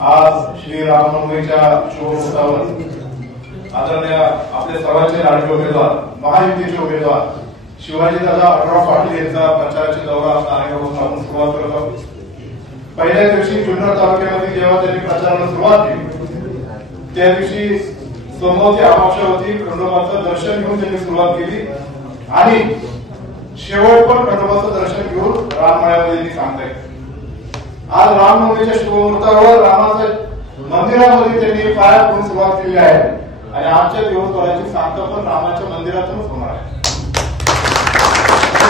आज श्री रामनवमीच्या शुभमुहूर्तावर आदरणीय आपले सर्वांचे लाडके उमेदवार महायुतीचे उमेदवार शिवाजीदादा आढळराव पाटील यांचा प्रचाराची दौरा नारायणगावहून आपण सुरुवात करत आहोत। पहिल्या दिवशी जुन्नर तालुक्यामध्ये जेव्हा त्यांनी प्रचाराला सुरुवात केली त्या दिवशी सोमवारची अमावस्या होती। खंडोबाचं दर्शन घेऊन त्यांनी सुरुवात केली आणि शेवट पण खंडोबाचं दर्शन घेऊन राममळ्यामध्ये सांगताय। आज रामनवमीच्या शुभमुहूर्तावर रामाच्या मंदिरामध्ये त्यांनी पाया पडून सुरुवात केली आहे आणि आजच्या दिवसभराची सांगता पण रामाच्या मंदिरातूनच होणार आहे।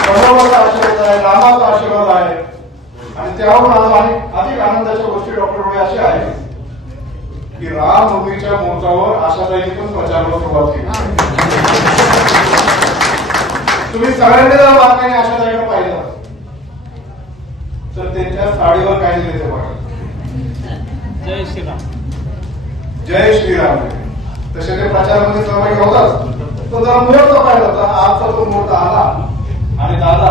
खंडोबाचा आशीर्वाद आहे, रामाचा आशीर्वाद आहे आणि त्यावरून अधिक आनंदाच्या गोष्टी डॉक्टर रोडे अशी आहे की रामनवमीच्या मुहूर्तावर आशाताईंनी पण प्रचाराला सुरुवात केली। तुम्ही सगळ्यांनी जर बातम्या आशाताईंना पाहिलं तर त्यांच्या साडीवर काय लिहिलं ते बघा, जय श्रीराम, जय श्रीराम। तसे ते प्रचारामध्ये सहभागी होतात। तो जरा मुहूर्त पाहिला होता, आजचा तो मुहूर्त आला आणि दादा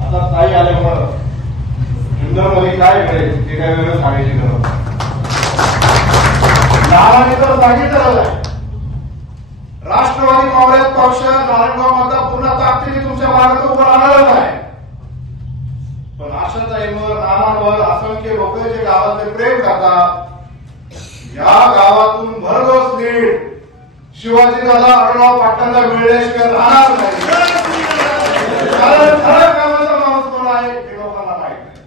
आता ताई आल्यामुळं जुन्नरमध्ये काय घडेल ते काय वेगळं सांगायची गरज नाही। नावाने तर सांगितलेलं आहे, राष्ट्रवादी काँग्रेस पक्ष नारायणगाव मतदार पूर्ण ताकदीने तुमच्या मार्गात उभं राहणारच आहे। पण आशाताईंवर नानांवर असंख्य लोक जे गावातले प्रेम करतात, या गावातून भरघोस लीड शिवाजीदादा आढळराव पाटलांना मिळण्याशिवाय राहणार नाही। कारण खरं गावाचा माणूस कोण आहे हे लोकांना माहित नाही,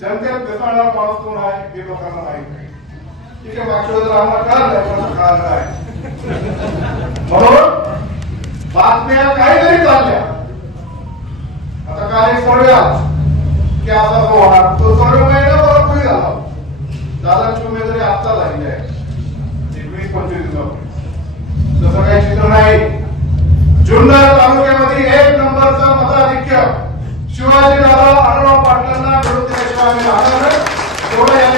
जनतेत बेसाळणारा माणूस कोण आहे हे लोकांना माहित नाही। ठीक आहे, मागच्या वेळेस आम्हाला कळलं नाही, म्हणून बातम्या काहीतरी चालल्या। आता काल एक सोडूया की असा होणार, तो सर्व महिन्याभर पुढे झाला। दादांची उमेदवारी आता झाली आहे 20-25 दिवसापूर्वी, तसं काही चित्र नाही। जुन्नर तालुक्यामध्ये 1 नंबरचं मताधिक्य शिवाजीदादा आढळराव पाटलांना मिळवून दिल्याशिवाय आम्ही राहणार नाही। एवढं या